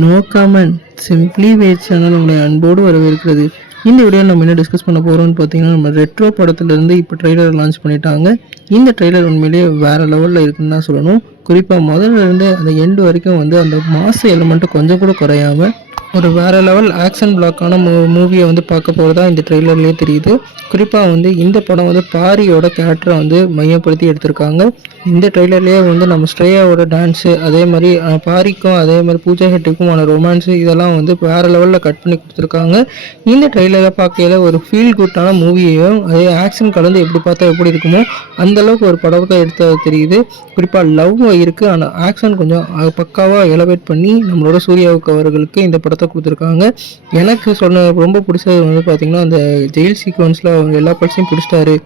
No comment simply wait channel உங்களை அன்போடு வரவேற்கிறது. இந்த வீடியோ நம்ம என்ன டிஸ்கஸ் பண்ண போகிறோம்னு பார்த்தீங்கன்னா, நம்ம ரெட்ரோ படத்துலேருந்து இப்போ ட்ரெய்லர் லான்ச் பண்ணிட்டாங்க. இந்த ட்ரெய்லர் உண்மையிலேயே வேறு லெவலில் இருக்குன்னு தான் சொல்லணும். குறிப்பாக முதல்ல இருந்து அந்த எண்டு வரைக்கும் அந்த மாசு எலமெண்ட்டு கொஞ்சம் கூட குறையாமல் ஒரு வேறு லெவல் ஆக்ஷன் பிளாக்கான மூவியை பார்க்க போகிறதா இந்த ட்ரெய்லர்லேயே தெரியுது. குறிப்பாக இந்த படம் பாரியோட கேரக்டரை மையப்படுத்தி எடுத்திருக்காங்க. இந்த ட்ரெய்லர்லேயே நம்ம ஸ்ட்ரேயாவோட டான்ஸு, அதே மாதிரி பாரிக்கும் அதே மாதிரி பூஜா ஹெட்டுக்குமான ரொமான்ஸு, இதெல்லாம் வேறு லெவலில் கட் பண்ணி கொடுத்துருக்காங்க. இந்த ட்ரெய்லரை பார்க்கையில் ஒரு ஃபீல் குட்டான மூவியையும் அதே ஆக்ஷன் கலந்து எப்படி பார்த்தா எப்படி இருக்குமோ அந்தளவுக்கு ஒரு படத்தை எடுத்தது தெரியுது. குறிப்பாக லவ் இருக்குது, ஆனால் ஆக்ஷன் கொஞ்சம் பக்காவாக எலவேட் பண்ணி நம்மளோட சூர்யாவுக்கு அவர்களுக்கு இந்த படத்தை கொடுத்துருக்காங்க. எனக்கு ரொம்ப பிடிச்சது பார்த்திங்கன்னா, அந்த ஜெயில் சீக்வன்ஸில் அவங்க எல்லா படத்தையும் பிடிச்சிட்டாரு.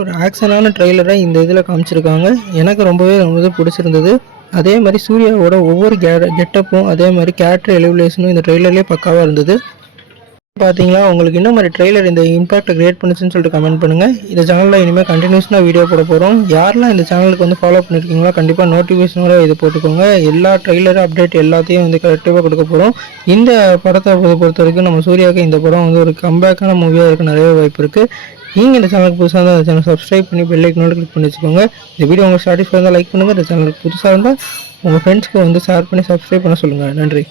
ஒரு ஆக்ஷனான ட்ரெய்லரை இந்த இதில் காமிச்சிருக்காங்க. எனக்கு ரொம்பவே பிடிச்சிருந்தது. அதே மாதிரி சூர்யாவோட ஒவ்வொரு கெட்டப்பும் அதே மாதிரி கேரக்டர் எலிவேஷனும் இந்த ட்ரெய்லர்லேயே பக்காவாக இருந்தது. பார்த்தீங்களா, உங்களுக்கு இன்னும் மாதிரி ட்ரெய்லர் இந்த இம்பாக்டை கிரியேட் பண்ணுச்சுன்னு சொல்லிட்டு கமெண்ட் பண்ணுங்கள். இந்த சேனலில் இனிமேல் கண்டினியூஸாக வீடியோ போட போகிறோம். யாரெல்லாம் இந்த சேனலுக்கு ஃபாலோ பண்ணியிருக்கீங்களோ கண்டிப்பாக நோட்டிஃபிகேஷனோட இது போட்டுக்கோங்க. எல்லா ட்ரெய்லர் அப்டேட் எல்லாத்தையும் கரெக்டாக கொடுக்க போகிறோம். இந்த படத்தை பொறுத்த வரைக்கும் நம்ம சூர்யாவுக்கு இந்த படம் ஒரு கம்பேக்கான மூவியாக இருக்க நிறைய வாய்ப்பு இருக்குது. நீங்கள் இந்த சேனலுக்கு புதுசாக இருந்தால் அந்த சேனல் சப்ஸ்கிரைப் பண்ணி பெல் ஐக்கனோட கிளிக் பண்ணி வச்சுக்கோங்க. இந்த வீடியோ உங்களுக்கு சாட்டிஸ்ஃபை இருந்தால் லைக் பண்ணுங்கள். இந்த சேனலுக்கு புதுசாக இருந்தால் உங்கள் ஃப்ரெண்ட்ஸ்க்கு ஷேர் பண்ணி சப்ஸ்கிரைப் பண்ண சொல்லுங்கள். நன்றி.